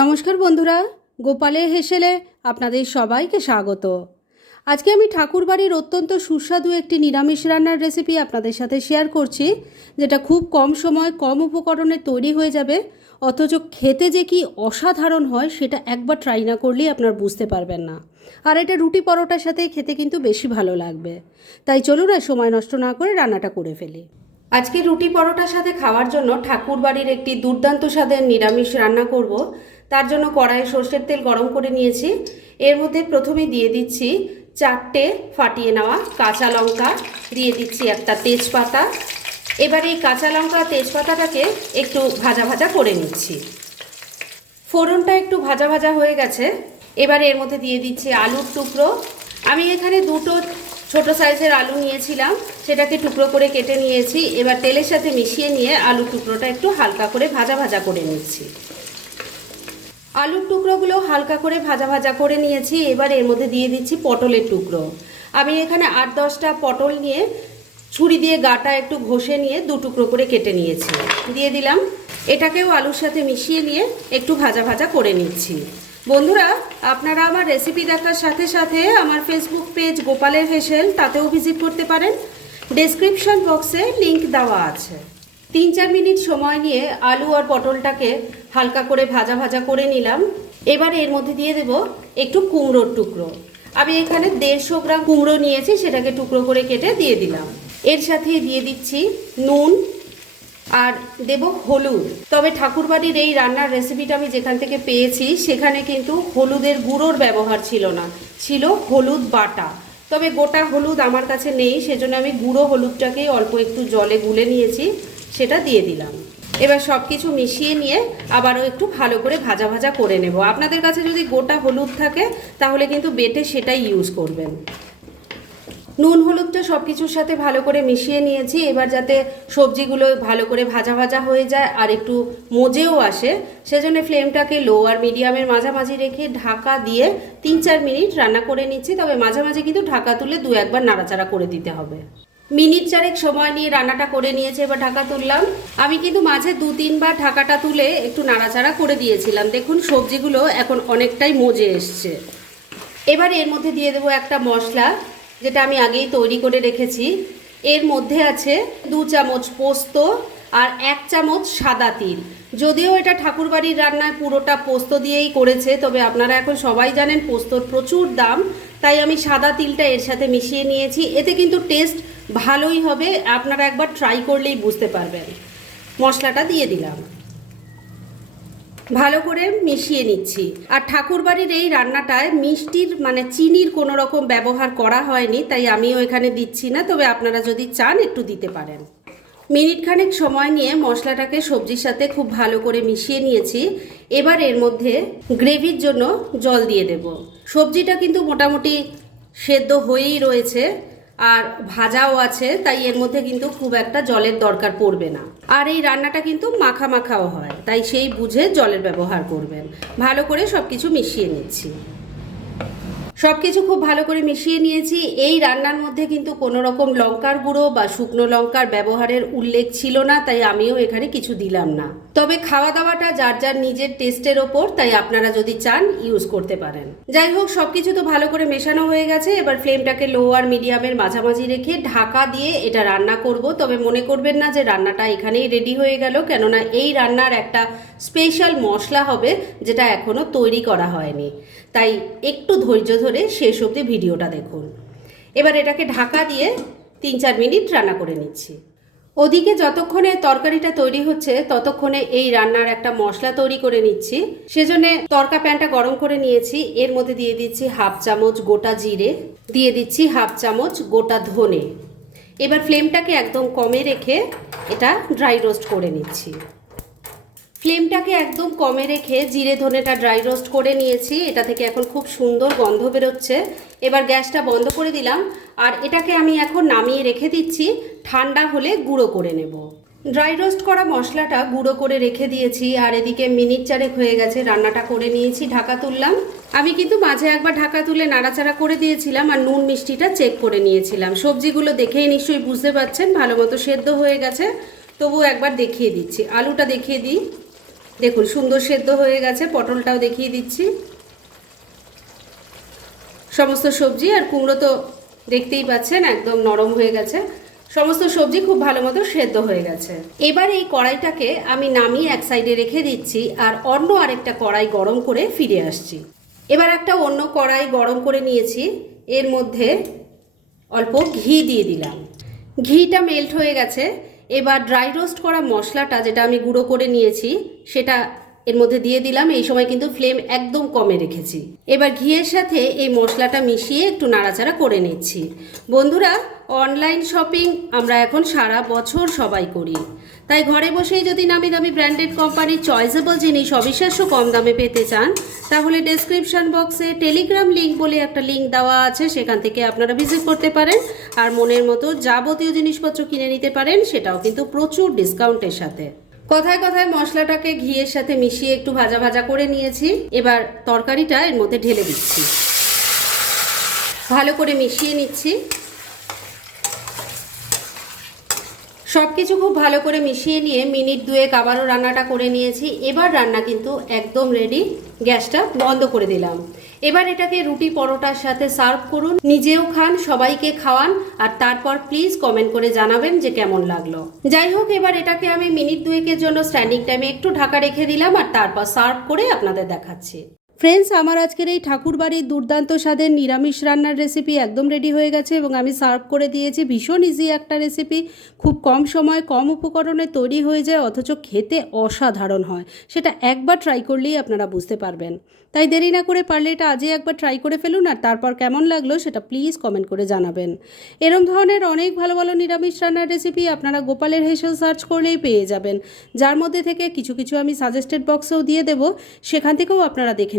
নমস্কার বন্ধুরা গোপালের হেসেলে আপনাদের সবাইকে স্বাগত। আজকে আমি ঠাকুরবাড়ির অত্যন্ত সুস্বাদু একটি নিরামিষ রান্নার রেসিপি আপনাদের সাথে শেয়ার করছি, যেটা খুব কম সময় কম উপকরণে তৈরি হয়ে যাবে, অথচ খেতে যে কি অসাধারণ হয় সেটা একবার ট্রাই না করলেই আপনার বুঝতে পারবেন না। আর এটা রুটি পরোটার সাথে খেতে কিন্তু বেশি ভালো লাগবে। তাই চলুন আর সময় নষ্ট না করে রান্নাটা করে ফেলি। আজকে রুটি পরোটার সাথে খাওয়ার জন্য ঠাকুরবাড়ির একটি দুর্দান্ত স্বাদের নিরামিষ রান্না করব। তার জন্য কড়াইয়ে সর্ষের তেল গরম করে নিয়েছি। এর মধ্যে প্রথমে দিয়ে দিচ্ছি চারটে ফাটিয়ে নেওয়া কাঁচা লঙ্কা, দিয়ে দিচ্ছি একটা তেজপাতা। এবার এই কাঁচা লঙ্কা, তেজপাতাটাকে একটু ভাজা ভাজা করে নিচ্ছি। ফোড়নটা একটু ভাজা ভাজা হয়ে গেছে। এবার এর মধ্যে দিয়ে দিচ্ছি আলুর টুকরো। আমি এখানে দুটো ছোট সাইজের আলু নিয়েছিলাম, সেটাকে টুকরো করে কেটে নিয়েছি। এবার তেলের সাথে মিশিয়ে নিয়ে আলুর টুকরোটা একটু হালকা করে ভাজা ভাজা করে নিচ্ছি। আলুর টুকরোগুলো হালকা করে ভাজা ভাজা করে নিয়েছি, এবার এর মধ্যে দিয়ে দিচ্ছি পটলের টুকরো। আমি এখানে আট দশটা পটল নিয়ে ছুরি দিয়ে গাটা একটু ঘষে নিয়ে দু টুকরো করে কেটে নিয়েছি। দিয়ে দিলাম, এটাকেও আলুর সাথে মিশিয়ে নিয়ে একটু ভাজা ভাজা করে নিচ্ছি। বন্ধুরা, আপনারা আমার রেসিপি দেখার সাথে সাথে আমার ফেসবুক পেজ গোপালের হেসেল, তাতেও ভিজিট করতে পারেন। ডেসক্রিপশন বক্সে লিংক দেওয়া আছে। তিন চার মিনিট সময় নিয়ে আলু আর পটলটাকে হালকা করে ভাজা ভাজা করে নিলাম। এবার এর মধ্যে দিয়ে দেব একটু কুমড়োর টুকরো। আমি এখানে দেড়শো গ্রাম কুমড়ো নিয়েছি, সেটাকে টুকরো করে কেটে দিয়ে দিলাম। এর সাথে দিয়ে দিচ্ছি নুন আর দেব হলুদ। তবে ঠাকুরবাড়ির এই রান্নার রেসিপিটা আমি যেখান থেকে পেয়েছি, সেখানে কিন্তু হলুদের গুঁড়োর ব্যবহার ছিল না, ছিল হলুদ বাটা। তবে গোটা হলুদ আমার কাছে নেই, সেজন্য আমি গুঁড়ো হলুদটাকেই অল্প একটু জলে গুলে নিয়েছি। সেটা দিয়ে দিলাম। এবার সব কিছু মিশিয়ে নিয়ে আবারও একটু ভালো করে ভাজা ভাজা করে নেব। আপনাদের কাছে যদি গোটা হলুদ থাকে, তাহলে কিন্তু বেটে সেটাই ইউজ করবেন। নুন হলুদটা সব কিছুর সাথে ভালো করে মিশিয়ে নিয়েছি। এবার যাতে সবজিগুলো ভালো করে ভাজা ভাজা হয়ে যায় আর একটু মজেও আসে, সেজন্য ফ্লেমটাকে লো আর মিডিয়ামের মাঝামাঝি রেখে ঢাকা দিয়ে তিন চার মিনিট রান্না করে নিচ্ছি। তবে মাঝামাঝি কিন্তু ঢাকা তুলে দু একবার নাড়াচাড়া করে দিতে হবে। মিনিট চারেক সময় নিয়ে রান্নাটা করে নিয়েছে এবার ঢাকা তুললাম। আমি কিন্তু মাঝে দু তিনবার ঢাকাটা তুলে একটু নাড়াচাড়া করে দিয়েছিলাম। দেখুন, সবজিগুলো এখন অনেকটাই মজে এসছে। এবার এর মধ্যে দিয়ে দেবো একটা মশলা, যেটা আমি আগেই তৈরি করে রেখেছি। এর মধ্যে আছে দু চামচ পোস্ত আর এক চামচ সাদা তিল। যদিও এটা ঠাকুরবাড়ির রান্নায় পুরোটা পোস্ত দিয়েই করেছে, তবে আপনারা এখন সবাই জানেন পোস্তর প্রচুর দাম। তাই আমি সাদা তিলটা এর সাথে মিশিয়ে নিয়েছি। এতে কিন্তু টেস্ট ভালোই হবে। আপনারা একবার ট্রাই করলেই বুঝতে পারবেন। মশলাটা দিয়ে দিলাম। ভালো করে মিশিয়ে নিচ্ছি। আর ঠাকুরবাড়ির এই রান্নাটায় মিষ্টির মানে চিনির কোনো রকম ব্যবহার করা হয়নি, তাই আমিও এখানে দিচ্ছি না। তবে আপনারা যদি চান, একটু দিতে পারেন। মিনিট খানেক সময় নিয়ে মশলাটাকে সবজির সাথে খুব ভালো করে মিশিয়ে নিয়েছি। এবার এর মধ্যে গ্রেভির জন্য জল দিয়ে দেব। সবজিটা কিন্তু মোটামুটি সেদ্ধ হয়েই রয়েছে আর ভাজাও আছে, তাই এর মধ্যে কিন্তু খুব একটা জলের দরকার পড়বে না। আর এই রান্নাটা কিন্তু মাখা মাখাও হয়, তাই সেই বুঝে জলের ব্যবহার করবেন। ভালো করে সব কিছু মিশিয়ে নিচ্ছি। সব কিছু খুব ভালো করে মিশিয়ে নিয়েছি। এই রান্নার মধ্যে কিন্তু কোনো রকম লঙ্কার গুঁড়ো বা শুকনো লঙ্কার ব্যবহারের উল্লেখ ছিল না, তাই আমিও এখানে কিছু দিলাম না। তবে খাওয়া দাওয়াটা যার যার নিজের টেস্টের ওপর, তাই আপনারা যদি চান, ইউজ করতে পারেন। যাই হোক সব কিছু তো ভালো করে মেশানো হয়ে গেছে। এবার ফ্লেমটাকে লো আর মিডিয়ামের মাঝামাঝি রেখে ঢাকা দিয়ে এটা রান্না করব। তবে মনে করবেন না যে রান্নাটা এখানেই রেডি হয়ে গেল, কেননা এই রান্নার একটা স্পেশাল মশলা হবে, যেটা এখনও তৈরি করা হয়নি। তাই একটু ধৈর্য ধরে শেষ অবধি ভিডিওটা দেখুন। এবার এটাকে ঢাকা দিয়ে তিন চার মিনিট রান্না করে নিচ্ছি। ওদিকে যতক্ষণে তরকারিটা তৈরি হচ্ছে, ততক্ষণে এই রান্নার একটা মশলা তৈরি করে নিচ্ছি। সেজন্য তরকা প্যানটা গরম করে নিয়েছি। এর মধ্যে দিয়ে দিচ্ছি হাফ চামচ গোটা জিরে, দিয়ে দিচ্ছি হাফ চামচ গোটা ধনে। এবার ফ্লেমটাকে একদম কমে রেখে এটা ড্রাই রোস্ট করে নিচ্ছি। ফ্লেমটাকে একদম কমে রেখে জিরে ধনেটা ড্রাই রোস্ট করে নিয়েছি। এটা থেকে এখন খুব সুন্দর গন্ধ বেরোচ্ছে। এবার গ্যাসটা বন্ধ করে দিলাম আর এটাকে আমি এখন নামিয়ে রেখে দিচ্ছি। ঠান্ডা হলে গুঁড়ো করে নেব। ড্রাই রোস্ট করা মশলাটা গুঁড়ো করে রেখে দিয়েছি আর এদিকে মিনিট চারেক হয়ে গেছে রান্নাটা করে নিয়েছি, ঢাকা তুললাম। আমি কিন্তু মাঝে একবার ঢাকা তুলে নাড়াচাড়া করে দিয়েছিলাম আর নুন মিষ্টিটা চেক করে নিয়েছিলাম। সবজিগুলো দেখেই নিশ্চয়ই বুঝতে পারছেন ভালো মতো সেদ্ধ হয়ে গেছে। তবু একবার দেখিয়ে দিচ্ছি। আলুটা দেখিয়ে দিই। দেখুন, সুন্দর সেদ্ধ হয়ে গেছে, পটলটাও দেখিয়ে দিচ্ছি। সমস্ত সবজি আর কুমড়ো তো দেখতেই পাচ্ছেন, একদম নরম হয়ে গেছে। সমস্ত সবজি খুব ভালো মতো সেদ্ধ হয়ে গেছে। এবার এই কড়াইটাকে আমি নামিয়ে এক সাইডে রেখে দিচ্ছি আর অন্য আরেকটা কড়াই গরম করে ফিরে আসছি। এবার একটা অন্য কড়াই গরম করে নিয়েছি, এর মধ্যে অল্প ঘি দিয়ে দিলাম। ঘিটা মেল্ট হয়ে গেছে এবার ড্রাই রোস্ট করা মশলাটা যেটা আমি গুঁড়ো করে নিয়েছি সেটা এর মধ্যে দিয়ে দিলাম। এই সময় কিন্তু ফ্লেম একদম কমে রেখেছি। এবার ঘিয়ের সাথে এই মশলাটা মিশিয়ে একটু নাড়াচাড়া করে নিচ্ছি। বন্ধুরা অনলাইন শপিং আমরা এখন সারা বছর সবাই করি। তাই ঘরে বসেই যদি নামি দামি ব্র্যান্ডেড কোম্পানির চয়েসেবল জিনিস অবিশ্বাস্য কম দামে পেতে চান, তাহলে ডেসক্রিপশন বক্সে টেলিগ্রাম লিঙ্ক বলে একটা লিঙ্ক দেওয়া আছে। সেখান থেকে আপনারা ভিজিট করতে পারেন আর মনের মতো যাবতীয় জিনিসপত্র কিনে নিতে পারেন, সেটাও কিন্তু প্রচুর ডিসকাউন্টের সাথে। কথায় কথায় মশলাটাকে ঘিয়ের সাথে মিশিয়ে একটু ভাজা ভাজা করে নিয়েছি। এবার তরকারিটা এর মধ্যে ঢেলে দিচ্ছি। ভালো করে মিশিয়ে নিচ্ছি। সব কিছু খুব ভালো করে মিশিয়ে নিয়ে মিনিট দুয়েক আবারও রান্নাটা করে নিয়েছি। এবার রান্না কিন্তু একদম রেডি গ্যাসটা বন্ধ করে দিলাম। এবার এটাকে রুটি পরোটার সাথে সার্ভ করুন। নিজেও খান, সবাইকে খাওয়ান, আর তারপর প্লিজ কমেন্ট করে জানাবেন যে কেমন লাগল। যাই হোক, এবার এটাকে আমি মিনিট দুয়েকের জন্য স্ট্যান্ডিং টাইমে একটু ঢাকা রেখে দিলাম, আর তারপর সার্ভ করে আপনাদের দেখাচ্ছি। ফ্রেন্ডস আমার আজকের এই ঠাকুরবাড়ির দুর্দান্ত স্বাদের নিরামিষ রান্নার রেসিপি একদম রেডি হয়ে গেছে এবং আমি সার্ভ করে দিয়েছি। ভীষণ ইজি একটা রেসিপি খুব কম সময়, কম উপকরণে তৈরি হয়ে যায়, অথচ খেতে অসাধারণ হয়। সেটা একবার ট্রাই করলেই আপনারা বুঝতে পারবেন। তাই দেরি না করে পারলে এটা আজই একবার ট্রাই করে ফেলুন আর তারপর কেমন লাগল সেটা প্লিজ কমেন্ট করে জানাবেন। এরম ধরনের অনেক ভালো ভালো নিরামিষ রান্নার রেসিপি আপনারা গোপালের হেসেল সার্চ করলেই পেয়ে যাবেন। যার মধ্যে থেকে কিছু কিছু আমি সাজেস্টেড বক্সেও দিয়ে দেব। সেখান থেকেও আপনারা দেখে